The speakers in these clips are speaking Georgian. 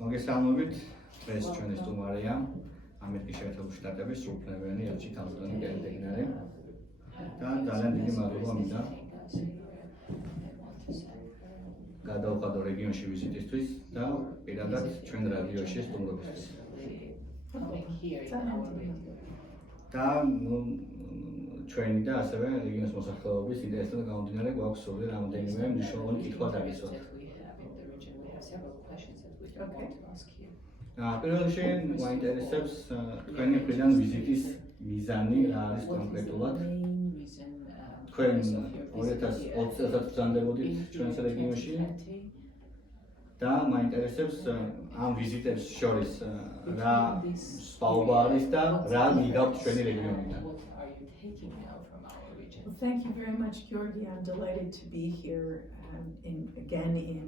მოგესალმებით, დღეს ჩვენი სტუმარია ამერიკის შეერთებული შტატების სრულფლევიანი ელჩი თავმჯდომარე კელი დეგნანი და ძალიან დიდი მადლობა მინდა გადავხადო რეგიონში ვიზიტისთვის და პირადად ჩვენ რადიოში სტუმრობისთვის. და ჩვენი და ასევე რეგიონის მოსახლეობის ინტერესთან გამომდინარე გვაქვს სულ რამდენიმე მნიშვნელოვანი კითხვა დავიცვათ. პირველ რიგში მაინტერესებს თქვენი მხრიდან ვიზიტის მიზანი რა არის კონკრეტულად. თქვენ 2020 წელს ბრძანდებოდით ჩვენს რეგიონში და მაინტერესებს ამ ვიზიტებს შორის რა სხვაობა არის და რა მიგავთ ჩვენი რეგიონიდან. Thank you very much, Georgi. I'm delighted to be here again in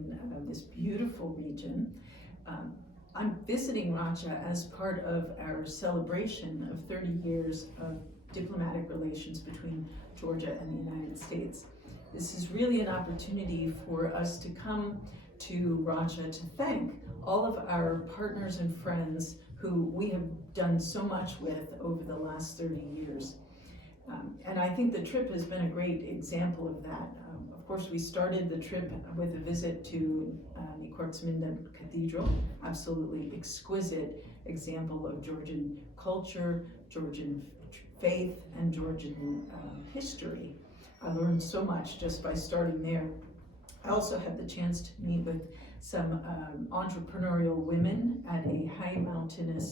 this beautiful region. I'm visiting Racha as part of our celebration of 30 years of diplomatic relations between Georgia and the United States. This is really an opportunity for us to come to Racha to thank all of our partners and friends who we have done so much with over the last 30 years. And I think the trip has been a great example of that. Of course, we started the trip with a visit to the Kortsminda Cathedral, absolutely exquisite example of Georgian culture, Georgian faith, and Georgian history. I learned so much just by starting there. I also had the chance to meet with some entrepreneurial women at a high mountainous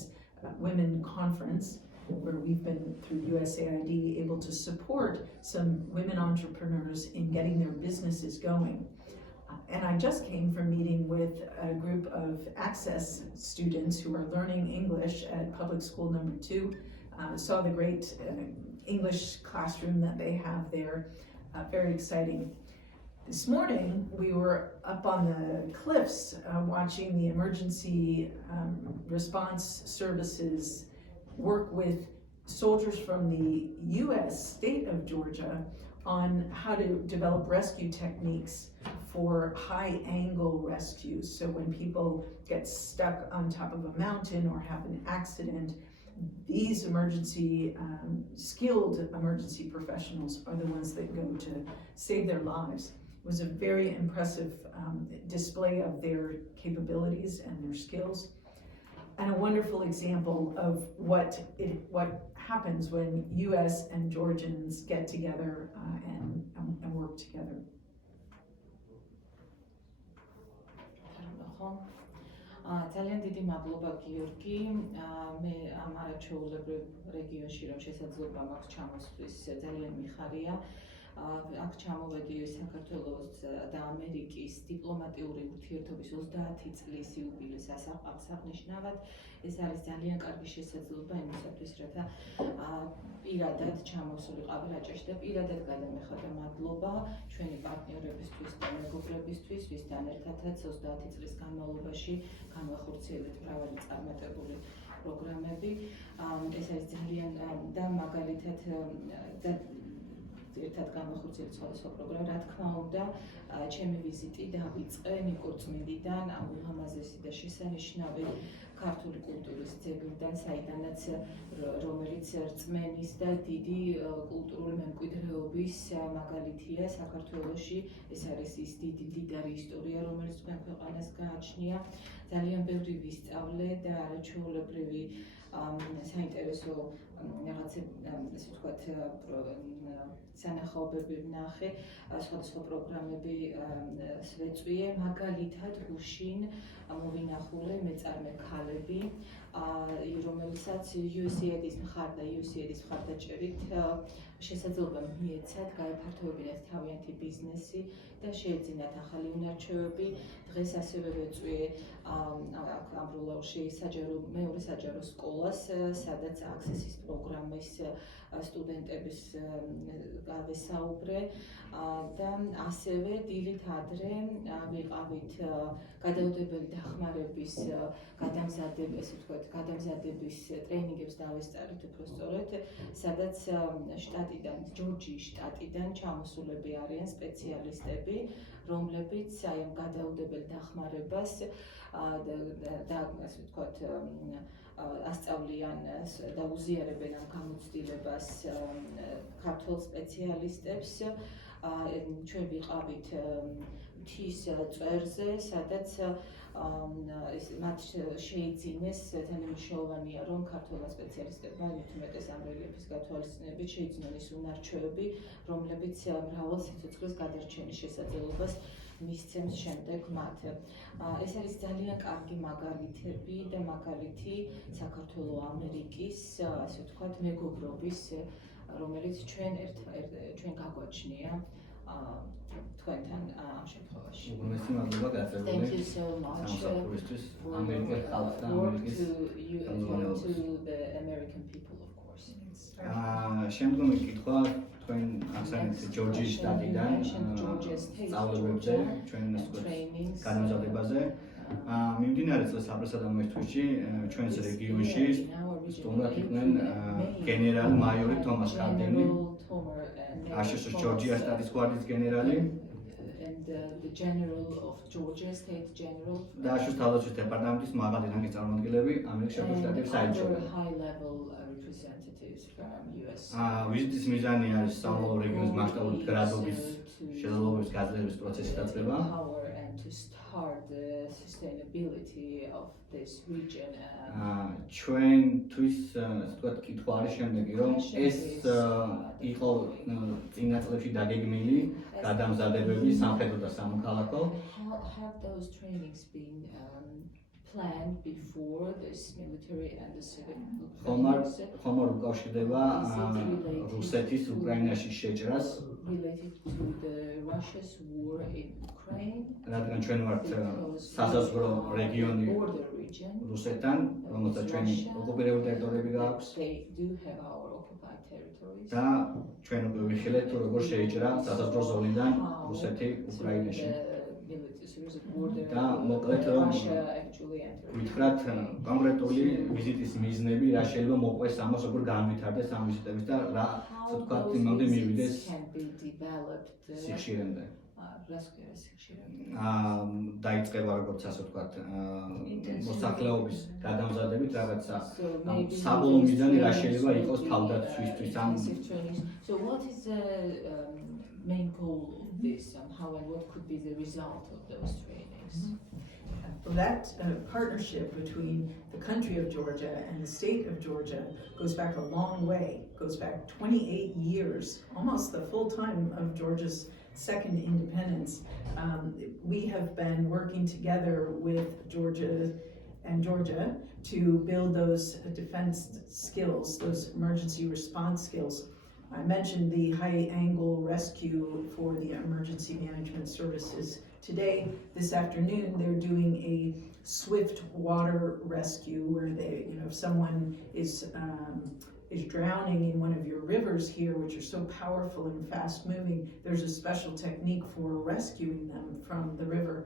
women conference, where we've been through USAID able to support some women entrepreneurs in getting their businesses going. And I just came from meeting with a group of Access students who are learning English at Public School number 2. Saw the great English classroom that they have there, very exciting. This morning, we were up on the cliffs watching the emergency response services work with soldiers from the US state of Georgia on how to develop rescue techniques for high angle rescues. So when people get stuck on top of a mountain or have an accident, these skilled emergency professionals are the ones that go to save their lives. It was a very impressive display of their capabilities and their skills, and a wonderful example of what happens when US and Georgians get together and work together. ძალიან დიდი მადლობა გიორგი. მე ამ არაჩვეულებრივ რეგიონში რომ შესაძლებლობა მაქვს ჩამოსვლის ძალიან მიხარია. აქ ჩამოვედი საქართველოს და ამერიკის დიპლომატიური ურთიერთობის 30 წლის იუბილის აღსანიშნავად. ეს არის ძალიან კარგი შესაძლებლობა იმისათვის, რათა პირადად ჩამოვსულიყავი რაჭაში და პირადად გადამეხადა მადლობა ჩვენი პარტნიორებისთვის და მეგობრებისთვის, ვისთან ერთადაც 30 წლის განმავლობაში განვახორციელეთ მრავალი წარმატებული პროგრამები. ეს არის ძალიან და მაგალითად ერთად განვახორციელეთ სხვადასხვა პროგრამა. რა თქმა უნდა, ჩემი ვიზიტი დავიწყე ნიკორწმინდიდან, ულამაზესი და შესანიშნავი ქართული კულტურის ძეგლიდან, საიდანაც რომელიც რწმენის და დიდი კულტურული მემკვიდრეობის მაგალითია საქართველოში. ეს არის ის დიდი მდიდარი ისტორია, რომელიც თქვენ ქვეყანას გააჩნია. ძალიან ბევრი ვისწავლე და არაჩვეულებრივი საინტერესო რაღაცები, ესე ვთქვათ, სანახაობები ვნახე, სხვადასხვა პროგრამები ვეწვიე, მაგალითად გუშინ მოვინახულე მეწარმე ქალები, რომელსაც USAID-ის მხარდაჭერით შესაძლებლობა მიეცათ გაეფართოებინათ თავიანთი ბიზნესი და შეეძინათ ახალი უნარჩვევები. დღეს ასევე ვეწვიე ამბროლაურში მეორე საჯარო სკოლას, სადაც აქსესის პროგრამის სტუდენტების გავესაუბრე და ასევე დილით ადრე ვიყავით გადაუდებელი დახმარების გადამზადების ტრეინინგებს დავესწარით უпростоრეთ, სადაც ჯორჯიის შტატიდან ჩამოსულები არიან სპეციალისტები, რომლებიც აი ამ გადაუდებელ დახმარებას და ასე ვთქვათ ასწავლიან და უზიარებენ ამ გამოცდილებას ქართულ სპეციალისტებს. ჩვენ ვიყავით მთის წვერზე, სადაც მათ შეიძინეს ძალიან მნიშვნელოვანია, რომ ქართულ სპეციალისტებმა უმეტეს ამ რელიეფის გათვალისწინებით შეიძინონ ის უნარჩვევები, რომლებიც მრავალ სიცოცხლის გადარჩენის შესაძლებლობას მისცემს შემდეგ მათ. ეს არის ძალიან კარგი მაგალითები და მაგალითი საქართველოს ამერიკის, ასე ვთქვათ, მეგობრობის, რომელიც ჩვენ გაგვაჩნია თქვენთან ამ შემთხვევაში. უგუნესი მადლობა გაწეული სამსახურისთვის ამერიკის ხალხს და ამერიკის განმავლობაში. შემდგომი კითხვა თქვენ ახსენეთ ჯორჯიის შტატიდან სწავლებებზე, ჩვენ გადამზადებაზე. მიმდინარე წელს აპრესადამოსთვის ჩვენს რეგიონში სტუმრად იყვნენ გენერალი მაიორი თომას ჰარდენი, აშშ ჯორჯიას შტატის გვარდის გენერალი the general of Georgia, state general, და აშშ თავდაცვის დეპარტამენტის მაღალი რანგის წარმომადგენლები ამერიკის შეერთებული შტატების საელჩოში. high level representatives from US. ვიზიტის მიზანი არის სამოვალო რეგიონის მასშტაბური გრადობის შესაძლებლობების გაძლიერების პროცესის დაწყება. To start the sustainability of this region. ჩვენთვის ვთქვათ კითხვა არის შემდეგი, რომ ეს იყო წინა წლებში დაგეგმილი გადამზადებები სამხედრო და სამოქალაქო. Have those trainings been planned before this military and the civil? ხომ არ უკავშირდება რუსეთის უკრაინაში შეჭრას? Related to the Russia's war in Ukraine. რადგან ჩვენ ვართ სასაზღვრო რეგიონი რუსეთთან, რომელსაც ჩვენი ოკუპირებული ტერიტორიები გააქვს. They do have our occupied territories. და ჩვენ უკვე ვიხილეთ თუ როგორ შეიჭრა სასაზღვრო ზოლიდან რუსეთი უკრაინაში. და მოკლედ რომ ვითხრათ კონკრეტული ვიზიტის მიზნები რა შეიძლება მოყვეს ამას, როგორ განვითარდეს ამ ვიზიტების და რა ვთქვათ იმამდე მივიდეს სიხშირემდე. დაიწყება როგორც ასე ვთქვათ მოსახლეობის გადამზადებით რაღაცა საბოლოო მიზანი რა შეიძლება იყოს თავდაცვისთვის ამ. So what is the main goal of this and how and what could be the result of those trainings? That partnership between the country of Georgia and the state of Georgia goes back a long way, goes back 28 years, almost the full time of Georgia's second independence. We have been working together with Georgia to build those defense skills, those emergency response skills. I mentioned the high-angle rescue for the emergency management services. Today, this afternoon, they're doing a swift water rescue where they, if someone is drowning in one of your rivers here, which are so powerful and fast-moving, there's a special technique for rescuing them from the river.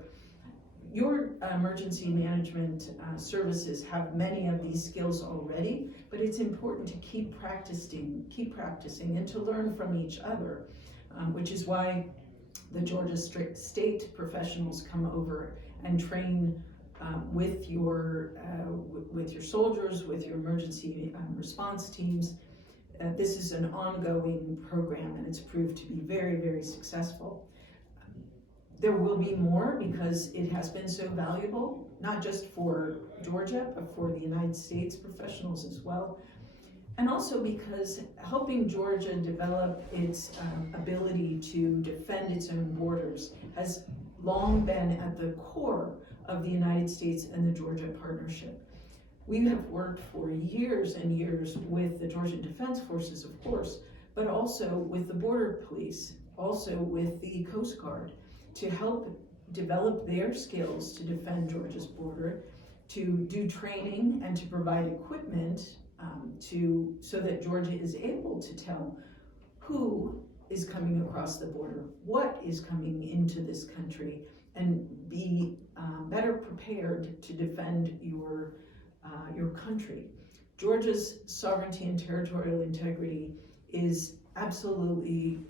Your emergency management services have many of these skills already, but it's important to keep practicing and to learn from each other, which is why the Georgia state professionals come over and train with your soldiers, with your emergency response teams. This is an ongoing program and it's proved to be very, very successful. There will be more because it has been so valuable, not just for Georgia, but for the United States professionals as well. And also because helping Georgia develop its ability to defend its own borders has long been at the core of the United States and the Georgia partnership. We have worked for years and years with the Georgian Defense Forces, of course, but also with the Border Police, also with the Coast Guard, to help develop their skills to defend Georgia's border, to do training and to provide equipment so that Georgia is able to tell who is coming across the border, what is coming into this country, and be better prepared to defend your country. Georgia's sovereignty and territorial integrity is absolutely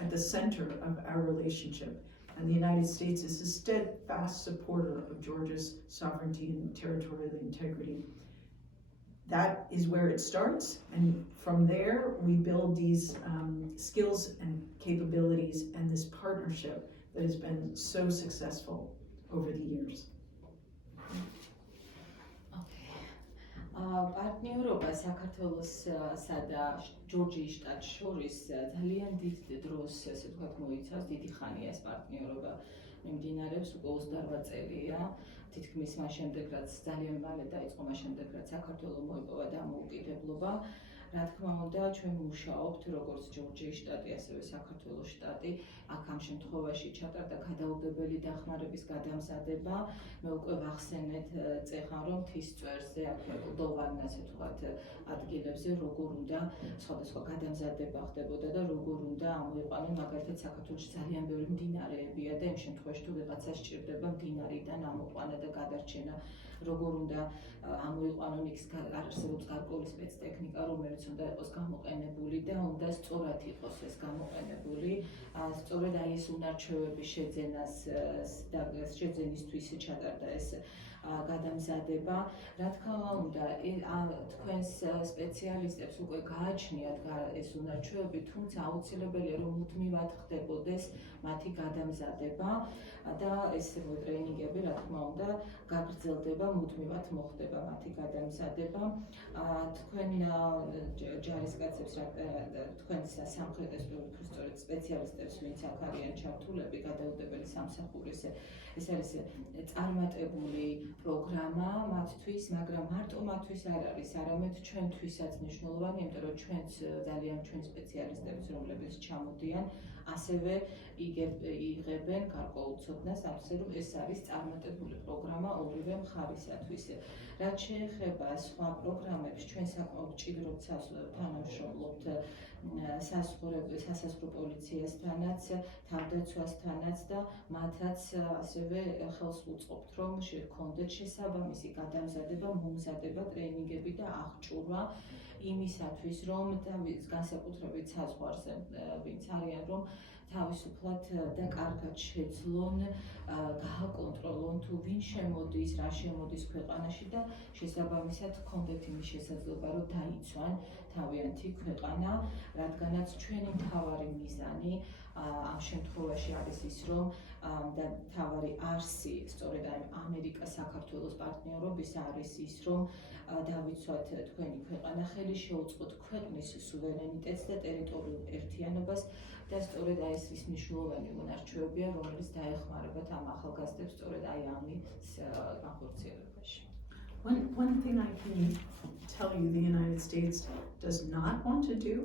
at the center of our relationship. And the United States is a steadfast supporter of Georgia's sovereignty and territorial integrity. That is where it starts, and from there we build these skills and capabilities and this partnership that has been so successful over the years. პარტნიორობა საქართველოსსა და ჯორჯიის შტატს შორის ძალიან დიდ დროს, ესე ვთქვათ, მოიცავს. დიდი ხანია ეს პარტნიორობა მიმდინარეობს, უკვე 28 წელია. თითქმის მას შემდეგ, რაც ძალიან მალე დაიწყო, მას შემდეგ, რაც საქართველოს მოიპოვა დამოუკიდებლობა. რა თქმა უნდა, ჩვენ მუშაობთ როგორც ჯორჯიის შტატი, ასევე საქართველოს შტატი. აქ ამ შემთხვევაში ჩატარდა გადაუდებელი დახმარების გადამზადება. მე უკვე ვახსენეთ წეხან, რომ მთის წვერზე, აქ კლდოვან, ასე ვთქვათ, ადგილებზე როგორ უნდა სხვადასხვა გადამზადება ხდებოდა და როგორ უნდა ამოიყვანონ, მაგალითად, საქართველოში ძალიან ბევრი მდინარეებია და იმ შემთხვევაში თუ ვიღაცას სჭირდება მდინარიდან ამოყვანა და გადარჩენა, როგორ უნდა ამოიყვანონ, იქ არსებობს გარკვეული სპეცტექნიკა, რომელიც უნდა იყოს გამოყენებული და უნდა სწორად იყოს ეს გამოყენებული. სწორედ აი ეს უნარჩვევების შეძენისთვის ჩატარდა ეს გადამზადება. რა თქმა უნდა, თქვენს სპეციალისტებს უკვე გააჩნიათ ეს უნარჩვევები, თუმცა აუცილებელია რომ მუდმივად ხდებოდეს მათი გადამზადება და ეს ტრეინინგები, რა თქმა უნდა, გაგრძელდება, მუდმივად მოხდება მათი გადამზადება. თქვენ ჯარისკაცებს, თქვენ სამხრეთის სწორედ სპეციალისტებს, ვინც აქ არიან ჩართულები, გადაუდებელი სამსახურის, ეს არის წარმატებული პროგრამა მათთვის, მაგრამ მარტო მათთვის არ არის, არამედ ჩვენთვისაც მნიშვნელოვანი, იმიტომ რომ ჩვენც ძალიან ჩვენ სპეციალისტებს, რომლებიც ჩამოდიან, ასევე იღებენ გარკვეულ ცოდნას, ასე რომ ეს არის წარმატებული პროგრამა ორივე მხარისათვის. რაც შეეხება სხვა პროგრამებს, ჩვენ საკმაოდ ჭიდროდ თანამშრომლობთ სასაზღვრო პოლიციასთანაც, თავდაცვასთანაც და მათაც ასევე ხელს ვუწყობთ, რომ შექონდეთ შესაბამისი გადამზადება, მომზადება, ტრეინინგები და აღჭურვა იმისათვის, რომ განსაკუთრებით საზღვარზე, ვინც არიან, რომ თავისუფლად და კარგად შეძლონ, გააკონტროლონ თუ ვინ შემოდის, რა შემოდის ქვეყანაში და შესაბამისად ჰქონდეთ იმის შესაძლებლობა, რომ დაიცვან თავიანთი ქვეყანა, რადგანაც ჩვენი მთავარი მიზანი ამ შემთხვევაში არის ის, რომ და მთავარი არსი, სწორედ ამერიკა საქართველოს პარტნიორობის არის ის, რომ დავიცვათ თქვენი ქვეყანა, ხელი შეუწყოთ ქვეყნის სუვერენიტეტს და ტერიტორიულ ერთიანობას და სწორედ ეს ის მნიშვნელოვანი უნარჩვევებია, რომელიც დაეხმარებათ ამ ახალგაზრდებს სწორედ ამის განხორციელებაში. One thing I can tell you the United States does not want to do,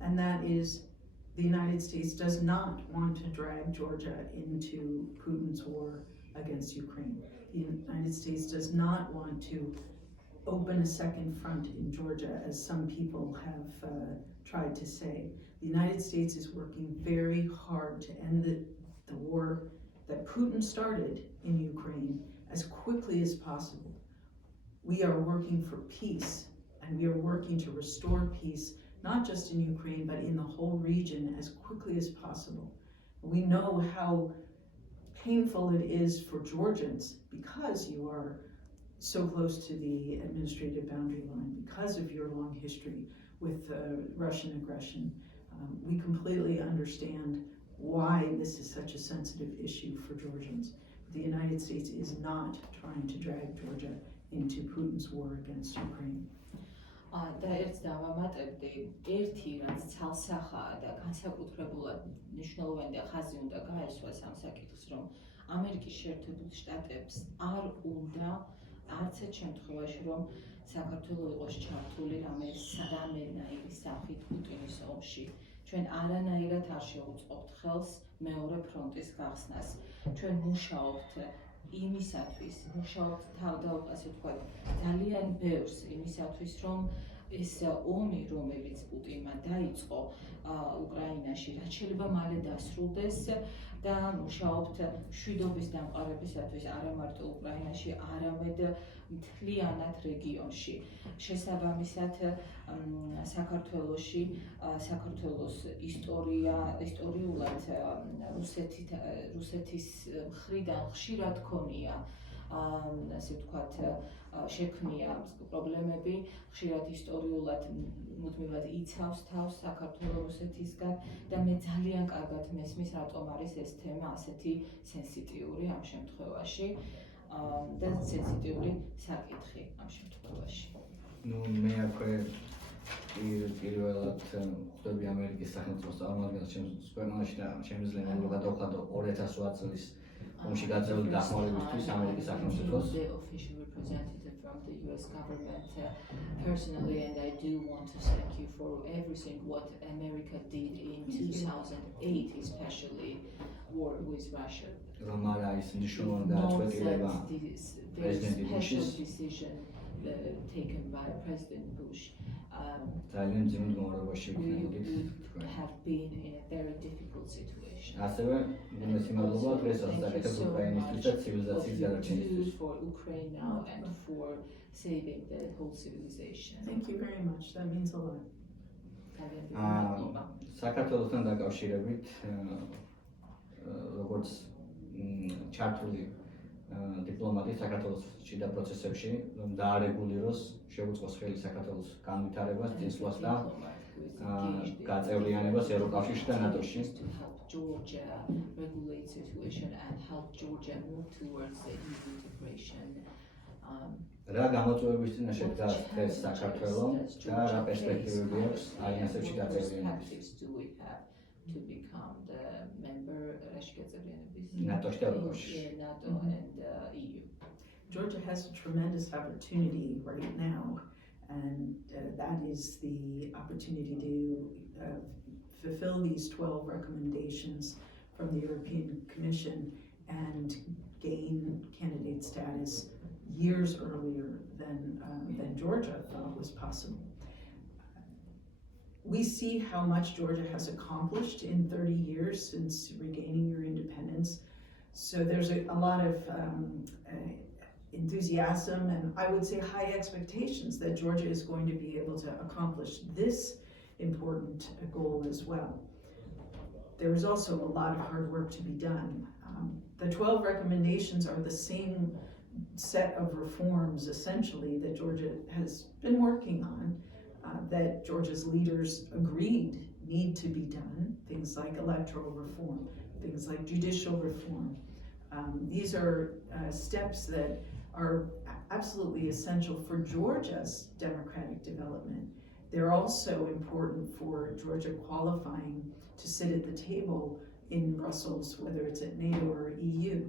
and that is the United States does not want to drag Georgia into Putin's war against Ukraine. The United States does not want to open a second front in Georgia, as some people have tried to say. The United States is working very hard to end the war that Putin started in Ukraine as quickly as possible. We are working for peace, and we are working to restore peace, not just in Ukraine, but in the whole region as quickly as possible. We know how painful it is for Georgians because you are so close to the administrative boundary line, because of your long history with Russian aggression. We completely understand why this is such a sensitive issue for Georgians. The United States is not trying to drag Georgia into Putin's war against Ukraine. და ერთს დავამატებდი, ერთი რაც ცალსახაა და განსაკუთრებულად მნიშვნელოვანი და ხაზი უნდა გაესვას ამ საკითხს, რომ ამერიკის შეერთებულ შტატებს არ უნდა არც ერთ შემთხვევაში, რომ საქართველო იყოს ჩართული რამენაირი სახით პუტინის ომში. ჩვენ არანაირად არ შევუწყობთ ხელს მეორე ფრონტის გახსნას. ჩვენ მუშაობთ იმისათვის, მუშაობთ ასე ვთქვათ, ძალიან ბევრს იმისათვის, რომ ეს ომი, რომელიც პუტინმა დაიწყო უკრაინაში, რაც შეიძლება მალე დასრულდეს და მუშაობთ მშვიდობის დამყარებისათვის არა მარტო უკრაინაში, არამედ მთლიანად რეგიონში. შესაბამისად, საქართველოში, საქართველოს ისტორიულად რუსეთის მხრიდან ხშირად ქონია ასე ვთქვათ, შექმნია პრობლემები, ხშირად ისტორიულად მუდმივად იცავს თავს საქართველოს რუსეთისგან და მე ძალიან კარგად მესმის, რატომ არის ეს თემა ასეთი სენსიტიური ამ შემთხვევაში და სენსიტიური საკითხი ამ შემთხვევაში. ნუ მე აქვე პირველად ხვდები ამერიკის სახელმწიფოს წარმომადგენელს ჩემს ქვეყანაში და შემიძლია მე გადავხადო 2008 წლის ომში გაძევილი დახმარებისთვის ამერიკის სახელმწიფოს. The official representative from the US government personally, and I do want to thank you for everything what America did in 2008, especially war with Russia. რომ არა ის მნიშვნელოვანი გადაწყვეტილება პრეზიდენტ ბუშის decision taken by President Bush. ძალიან ძიმ მდგომარეობაში We ვიქნებით თქვენ. have been in a very difficult situation. ასევე მოგესალმებით მადლობა დღეს ასაკეთებს უკრაინისთვის და ცივილიზაციის გადარჩენისთვის. For Ukraine now and for saving the whole civilization. Thank you very much. That means a lot. საქართველოსთან დაკავშირებით როგორც ჩართული დიპლომატი საქართველოს შიდა პროცესებში რომ დაარეგულიროს შეუწყოს ხელი საქართველოს განვითარებას, წესვლას და გაწევრიანებას ევროკავშირში და ნატოში. Georgia regulate situation and help Georgia move towards the EU integration. რა გამოწვევების წინაშე დგას დღეს საქართველო და რა პერსპექტივები აქვს ალიანსებში გაწევრიანების? To become the member NATO და ევროკავშირში. NATO and EU. Georgia has a tremendous opportunity right now, and that is the opportunity to fulfill these 12 recommendations from the European Commission and gain candidate status years earlier than Georgia thought was possible. We see how much Georgia has accomplished in 30 years since regaining your independence. So there's a lot of enthusiasm and I would say high expectations that Georgia is going to be able to accomplish this important goal as well. There is also a lot of hard work to be done. The 12 recommendations are the same set of reforms essentially that Georgia has been working on. That Georgia's leaders agreed need to be done, things like electoral reform, things like judicial reform. These are steps that are absolutely essential for Georgia's democratic development. They're also important for Georgia qualifying to sit at the table in Brussels, whether it's at NATO or EU.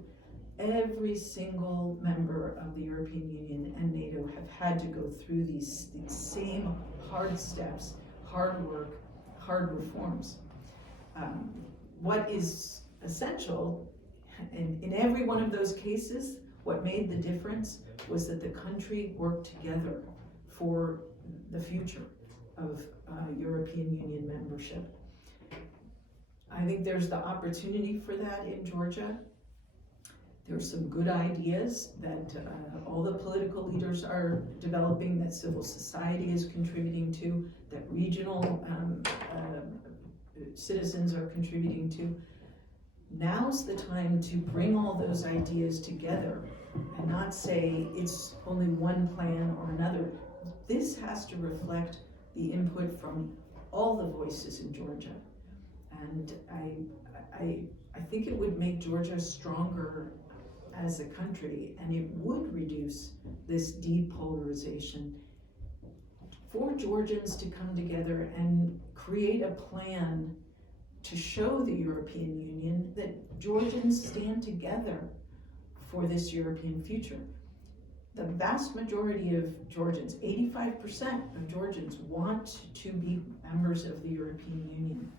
Every single member of the European Union and NATO have had to go through these same hard steps, hard work, hard reforms. What is essential in every one of those cases, what made the difference was that the country worked together for the future of European Union membership. I think there's the opportunity for that in Georgia. There are some good ideas that all the political leaders are developing, that civil society is contributing to, that regional citizens are contributing to. Now's the time to bring all those ideas together and not say it's only one plan or another. This has to reflect the input from all the voices in Georgia. And I think it would make Georgia stronger as a country, and it would reduce this depolarization. For Georgians to come together and create a plan to show the European Union that Georgians stand together for this European future. The vast majority of Georgians, 85% of Georgians, want to be members of the European Union.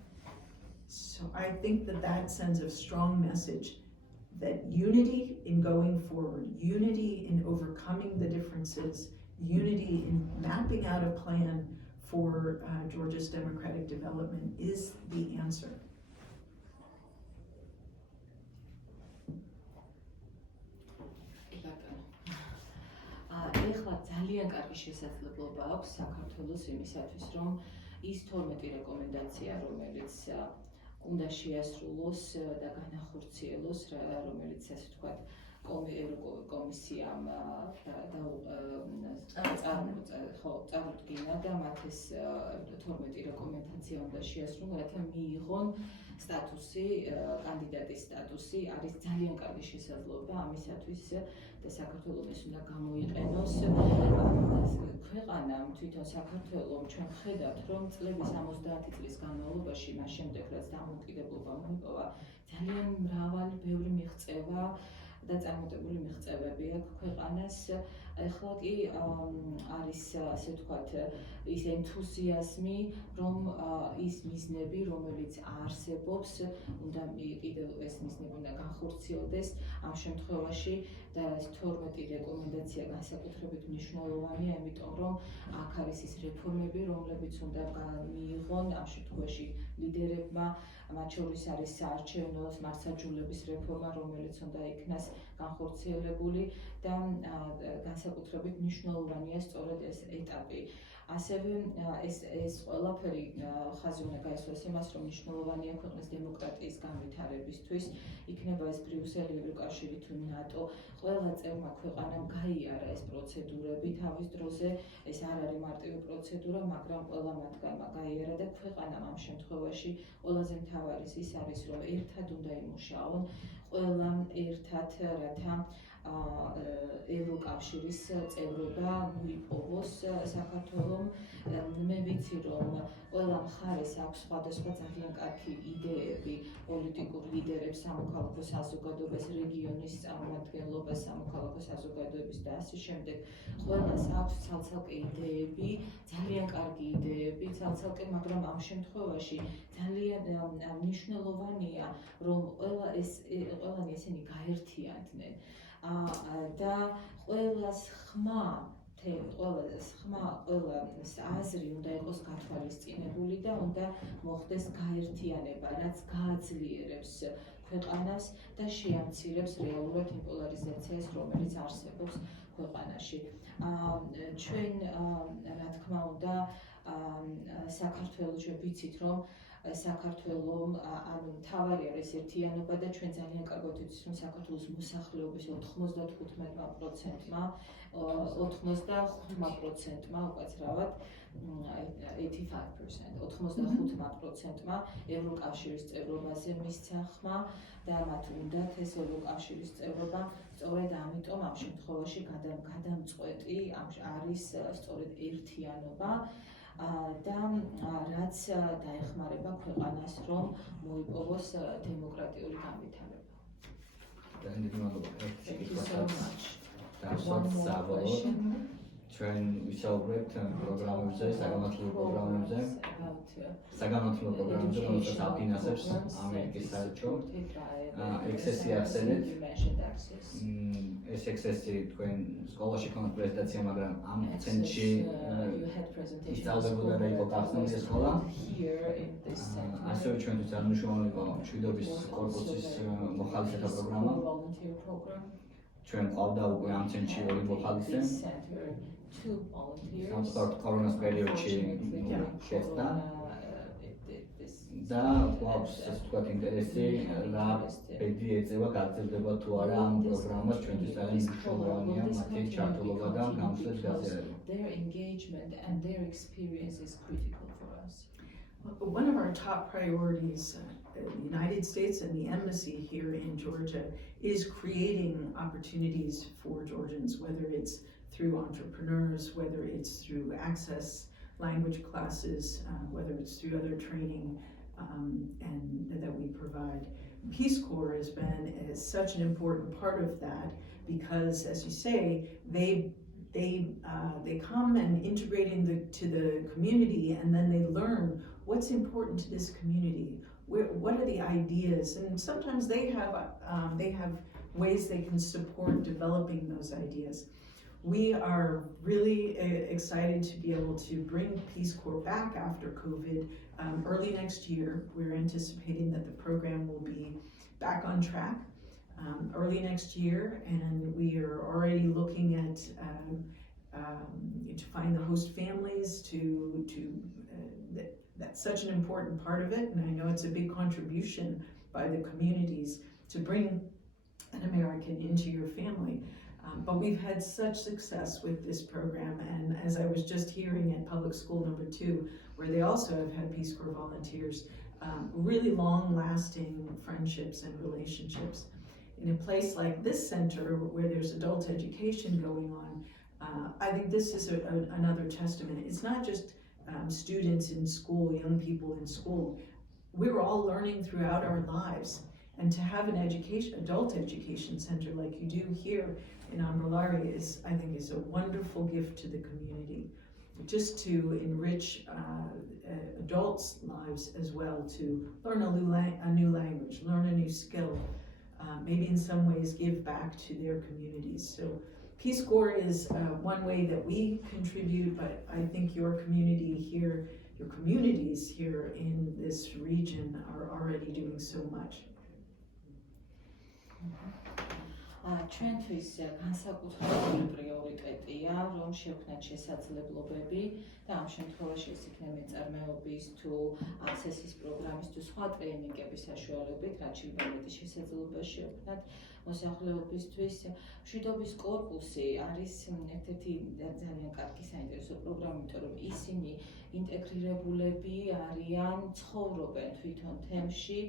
So I think that sends a strong message that unity in going forward, unity in overcoming the differences unity in mapping out a plan for Georgia's democratic development is the answer. ეხლა ძალიან კარგი შესაძლებლობა აქვს საქართველოს იმისათვის, რომ ის 12 რეკომენდაცია, რომელიც უნდა შეასრულოს და განახორციელოს, რომელიც ასე ვთქვათ, კომისიამ წარუდგინა და მათ ეს 12 რეკომენდაცია უნდა შეასრულონ, რათა მიიღონ სტატუსი, კანდიდატის სტატუსი, არის ძალიან კარგი შესაძლებლობა ამისათვის და საქართველოს უნდა გამოიყენოს. ქვეყანამ თვითონ საქართველოს ჩვენ ხედავთ, რომ წლების 70 წლის განმავლობაში, მას შემდეგ რაც დამოუკიდებლობა მოიპოვა, ძალიან მრავალი ბევრი მიღწევა და წარმატებული მიღწევები აქვს ქვეყანას. ეხლა კი არის ასე ვთქვათ ის ენთუზიაზმი, რომ ის მიზნები, რომელიც არსებობს, უნდა კიდევ ეს მიზნები უნდა განხორციელდეს ამ შემთხვევაში და ეს 12 რეკომენდაცია განსაკუთრებით მნიშვნელოვანია, იმიტომ რომ აქ არის ის რეფორმები, რომლებიც უნდა მიიღონ ამ შემთხვევაში ლიდერებმა, მათ შორის არის საარჩევნო მართლმსაჯულების რეფორმა, რომელიც უნდა იქნას განხორციელებული და განსაკუთრებით მნიშვნელოვანია სწორედ ეს ეტაპი. ასევე ეს ყველაფერი ხაზი უნდა გაესვას იმას, რომ მნიშვნელოვანია ქვეყნის დემოკრატიის განვითარებისთვის, იქნება ეს ბრიუსელი, ევროკავშირი თუ ნატო, ყველა წევრმა ქვეყანამ გაიარა ეს პროცედურები თავის დროზე, ეს არ არის მარტივი პროცედურა, მაგრამ ყველა მათგანმა გაიარა და ქვეყანამ ამ შემთხვევაში ყველაზე მთავარი ის არის, რომ ერთად უნდა იმუშაონ, ყველა ერთად, რათა ევროკავშირის წევრობა მოიპოვოს საქართველოს. მე ვიცი, რომ ყველა მხარეს აქვს სხვადასხვა ძალიან კარგი იდეები, პოლიტიკურ ლიდერებს, სამოქალაქო საზოგადოებას, რეგიონის წარმომადგენლობას, სამოქალაქო საზოგადოების და ასე შემდეგ. ყველას აქვს ცალ-ცალკე იდეები, ძალიან კარგი იდეები, ცალ-ცალკე, მაგრამ ამ შემთხვევაში ძალიან მნიშვნელოვანია, რომ ყველანი ესენი გაერთიანდნენ. და ყველას ხმა, ყველა აზრი უნდა იყოს გათვალისწინებული და უნდა მოხდეს გაერთიანება, რაც გააძლიერებს ქვეყანას და შეამცირებს რეალურად იმ პოლარიზაციას, რომელიც არსებობს ქვეყანაში. ჩვენ, რა თქმა უნდა, საქართველოს ვიცით, რომ საქართველოს მთავარი არის ერთიანობა და ჩვენ ძალიან კარგად ვიცით, რომ საქართველოს მოსახლეობის 95%-მა 85%-მა უკაცრავად 85%-მა ევროკავშირის წევრობაზე მისცა ხმა და მათ უნდათ ეს ევროკავშირის წევრობა. სწორედ ამიტომ ამ შემთხვევაში გადამწყვეტი არის სწორედ ერთიანობა და რაც დაეხმარება ქვეყანას, რომ მოიპოვოს დემოკრატიული განვითარება. Thank you so much. ჩვენ ვისაუბრებთ პროგრამებზე, საგანმანათლებლო პროგრამებზე, რომელსაც აფინანსებს ამერიკის საელჩო. ექსესი ახსენეთ. ეს ექსესი თქვენ სკოლაში ქონდათ პრეზენტაცია, მაგრამ ამ ცენტრში ისწავლებოდა და იყო გახსნილი ეს სკოლა. ასევე ჩვენთვის ძალიან მნიშვნელოვანი იყო მშვიდობის კორპუსის მოხალისეთა პროგრამა. ჩვენ ყავდა უკვე ამ ცენტრში ორი მოხალისე. სამწუხაროდ კორონას პერიოდში შეცდა და გვაქვს ასე ვთქვათ ინტერესი რა ბედი ეწევა გაგრძელდება თუ არა ამ პროგრამას ჩვენთვის ძალიან მნიშვნელოვანია მათი ჩართულობა და გამოსვლების გაზიარება. Their engagement and their experience is critical for us. One of our top priorities in the United States and the embassy here in Georgia is creating opportunities for Georgians, whether it's through entrepreneurs, whether it's through access language classes, whether it's through other training and that we provide. Peace Corps has been such an important part of that because, as you say, they come and integrate into the community, and then they learn what's important to this community. What are the ideas? And sometimes they have ways they can support developing those ideas. We are really excited to be able to bring Peace Corps back after COVID early next year. We're anticipating that the program will be back on track early next year, and we are already looking at to find the host families that's such an important part of it, and I know it's a big contribution by the communities to bring an American into your family. But we've had such success with this program, and as I was just hearing at Public School number 2, where they also have had Peace Corps volunteers, really long-lasting friendships and relationships. In a place like this center, where there's adult education going on, I think this is another testament. It's not just students in school, young people in school. We're all learning throughout our lives, and to have an adult education center like you do here in Ambrolari I think is a wonderful gift to the community, just to enrich adults' lives as well, to learn a new language, learn a new skill, maybe in some ways give back to their communities. So Peace Corps is one way that we contribute, but I think your community here, your communities here in this region are already doing so much. ჩვენთვის განსაკუთრებული პრიორიტეტია, რომ შევქმნათ შესაძლებლობები და ამ შემთხვევაში ეს იქნება მეწარმეობის თუ access-ის პროგრამის თუ სხვა ტრეინინგების საშუალებით, რაც შეიძლება მეტი შესაძლებლობა შევქმნათ მოსახლეობისთვის. მშვიდობის კორპუსი არის ერთ-ერთი ძალიან კარგი საინტერესო პროგრამა, იმიტომ რომ ისინი ინტეგრირებულები არიან, ცხოვრობენ თვითონ თემში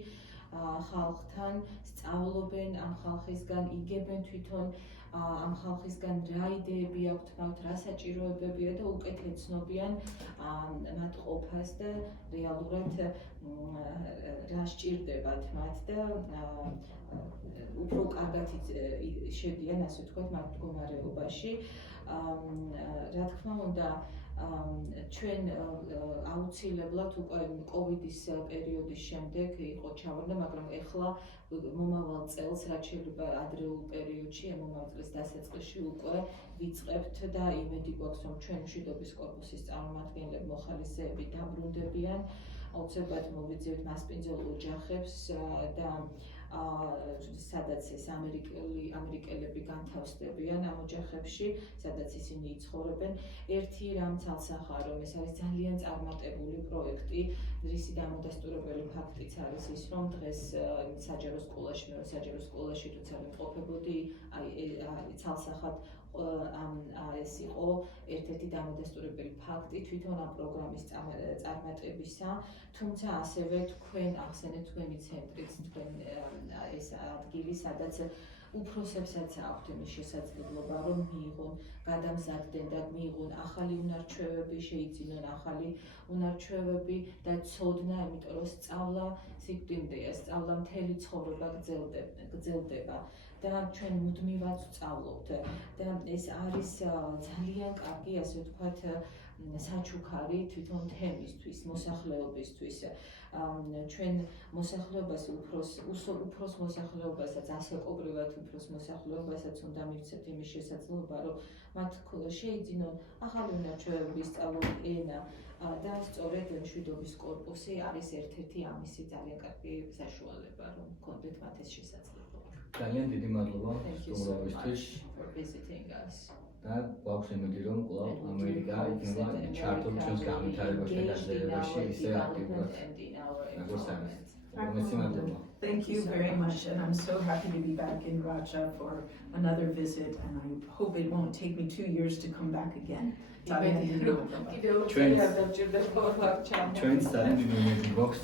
ხალხთან, სწავლობენ ამ ხალხისგან, იგებენ თვითონ ამ ხალხისგან რა იდეები აქვთ მათ, რა საჭიროებებია და უკეთ ეცნობიან მათ ყოფას და რეალურად რა სჭირდებათ მათ და უფრო კარგად შედიან, ასე ვთქვათ, მათ მდგომარეობაში. რა თქმა უნდა, ჩვენ აუცილებლად უკვე კოვიდის პერიოდის შემდეგ იყო ჩავარდა, მაგრამ ეხლა მომავალ წელს, რაც შეიძლება ადრეულ პერიოდში, მომავალ წლის დასაწყისში უკვე ვიწყებთ და იმედი გვაქვს, რომ ჩვენ მშვიდობის კორპუსის წარმომადგენლები, მოხალისეები დაბრუნდებიან, აუცილებლად მოვიძიებთ მასპინძელ ოჯახებს და სადაც ეს ამერიკელები განთავსდებიან ამ ოჯახებში, სადაც ისინი იცხოვრებენ. ერთი რამ ცალსახაა, რომ ეს არის ძალიან წარმატებული პროექტი, რისი დამადასტურებელი ფაქტიც არის ის, რომ დღეს საჯარო სკოლაში, მე საჯარო სკოლაში როცა ვიმყოფებოდი, ცალსახად ეს იყო ერთ-ერთი დამადასტურებელი ფაქტი თვითონ ამ პროგრამის წარმატებისა, თუმცა ასევე თქვენ ახსენეთ თქვენი ცენტრიც, თქვენ ეს ადგილი, სადაც უფროსებსაც აქვთ იმის შესაძლებლობა, რომ მიიღონ, გადამზადდნენ და მიიღონ ახალი უნარჩვევები, შეიძინონ ახალი უნარჩვევები და ცოდნა, იმიტომ რომ სწავლა სიკვდილია, სწავლა მთელი ცხოვრება გრძელდება და ჩვენ მუდმივად ვსწავლობთ და ეს არის ძალიან კარგი, ასე ვთქვათ, საჩუქარი თვითონ თემისთვის, მოსახლეობისთვის. ჩვენ მოსახლეობას უფროს მოსახლეობასაც, ასაკობრივად უფროს მოსახლეობასაც უნდა მივცეთ იმის შესაძლებლობა, რომ მათ შეიძინონ ახალი უნარჩვევები, სწავლონ ენა და სწორედ მშვიდობის კორპუსი არის ერთ-ერთი ამისი ძალიან კარგი საშუალება, რომ გქონდეთ მათ ეს შესაძლებლობა. ძალიან დიდი მადლობა სტუმრობისთვის და გვაქვს იმედი, რომ კვლავ ამერიკა იქნება ჩართული ჩვენს განვითარებაში და გაძლიერებაში ისე აქტიურად. Thank you very much, and I'm so happy to be back in Racha for another visit, and I hope it won't take me 2 years to come back again. Ჩვენს ძალიან დიდი იმედი გვაქვს